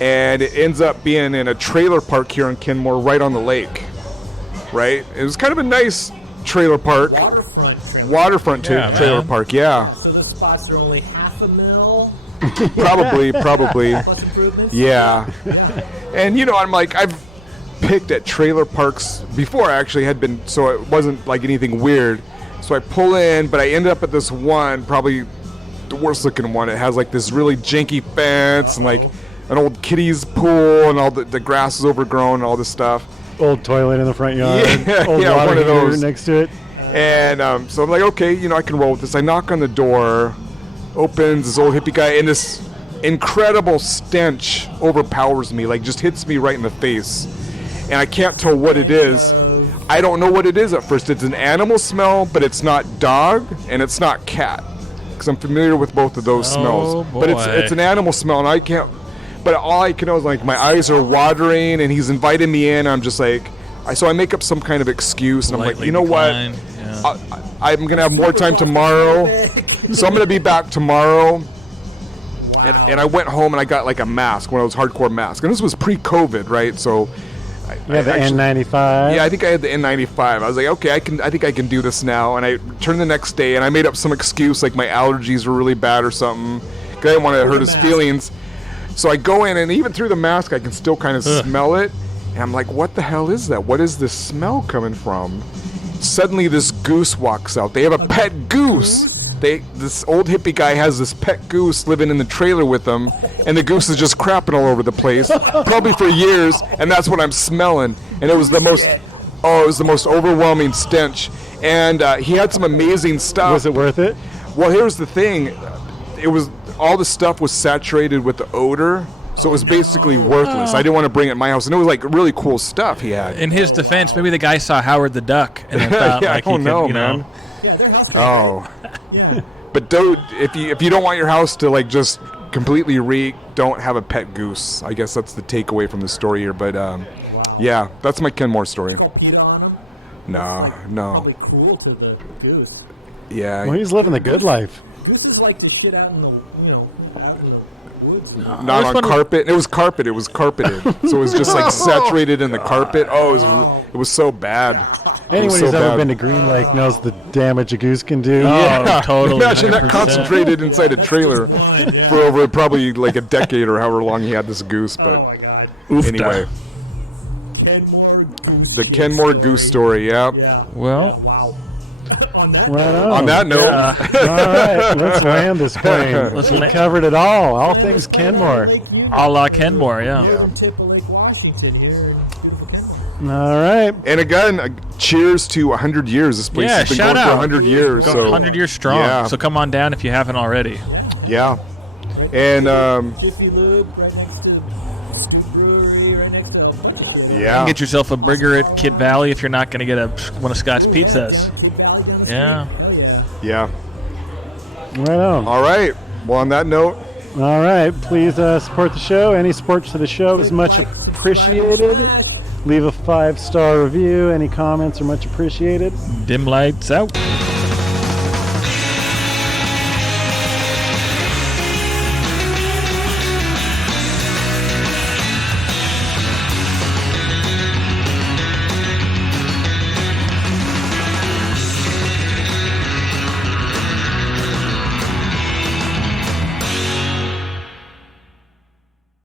And it ends up being in a trailer park here in Kenmore, right on the lake. Right? It was kind of a nice trailer park. Waterfront trailer. Trailer man. park, yeah. So the spots are only $500,000 Probably. plus improvements. Yeah. And, I'm like, I've picked at trailer parks before. I actually had been, so it wasn't like anything weird. So I pull in, but I ended up at this one, probably the worst looking one. It has like this really janky fence and like an old kiddie's pool, and all the grass is overgrown and all this stuff. Old toilet in the front yard. Yeah, Old yeah, water one of heater those. next to it. And so I'm like, okay, I can roll with this. I knock on the door, opens this old hippie guy, and this incredible stench overpowers me, like just hits me right in the face. And I can't tell what it is. I don't know what it is at first. It's an animal smell, but it's not dog, and it's not cat. Because I'm familiar with both of those smells. But boy. it's an animal smell, and I can't. But all I can know is like my eyes are watering, and he's invited me in. I'm just like, so I make up some kind of excuse, and I'm like, Politely you know what? decline. Yeah. I'm gonna have more time tomorrow, so I'm gonna be back tomorrow. And I went home and I got like a mask, one of those hardcore masks, and this was pre-COVID, right? So Yeah, the actually- N95. Yeah, I think I had the N95. I was like, okay, I think I can do this now. And I returned the next day, and I made up some excuse, like my allergies were really bad or something. 'Cause I didn't want to hurt his feelings. So I go in, and even through the mask, I can still kind of smell it. And I'm like, what the hell is that? What is this smell coming from? Suddenly, this goose walks out. They have a pet goose. This old hippie guy has this pet goose living in the trailer with them, and the goose is just crapping all over the place, probably for years. And that's what I'm smelling. And it was the most overwhelming stench. And he had some amazing stuff. Was it worth it? Well, here's the thing. All the stuff was saturated with the odor, so it was basically worthless. I didn't want to bring it in my house, and it was like really cool stuff he had. In his defense, maybe the guy saw Howard the Duck and then thought Yeah, like I don't he know, could, you know. man. Yeah, their house. Oh, Yeah. but don't if you don't want your house to like just completely reek, don't have a pet goose. I guess that's the takeaway from the story here. But yeah, that's my Kenmore story. Go Pete on them. No. Probably cool to the goose. Yeah. Well, he's living the good life. Gooses like to shit out in the, out in the woods. Not on carpet. It was carpet. It was carpeted, so it was just like saturated in the carpet. Oh, it was so bad. Anyone who's ever been to Green Lake knows the damage a goose can do. Oh, totally. Imagine that 100%. concentrated inside a trailer for over probably like a decade or however long he had this goose. But Oh my god. anyway, Kenmore goose. the Kenmore goose story. Yeah. Yeah. Well, Wow. On that Right note, On that note, All right, let's land this plane. Let's We la- covered it all things Kenmore. a la Kenmore, yeah. Northern tip of Lake Washington here in beautiful Kenmore. All right. and again, cheers to 100 years. This place Yeah, has been shout going for out. 100 years. Go So 100 years strong. Yeah. So come on down if you haven't already. yeah. And Jiffy Lube, right next to Scoop Brewery, right next to a bunch of shit. yeah. Get yourself a burger at Kid Valley if you're not going to get one of Scott's pizzas. Big Valley down the Yeah. street. Oh, yeah. Yeah. Right on. All right. Well, on that note, All right. Please support the show. Any support to the show is much appreciated. Leave a 5-star review. Any comments are much appreciated. Dim lights out.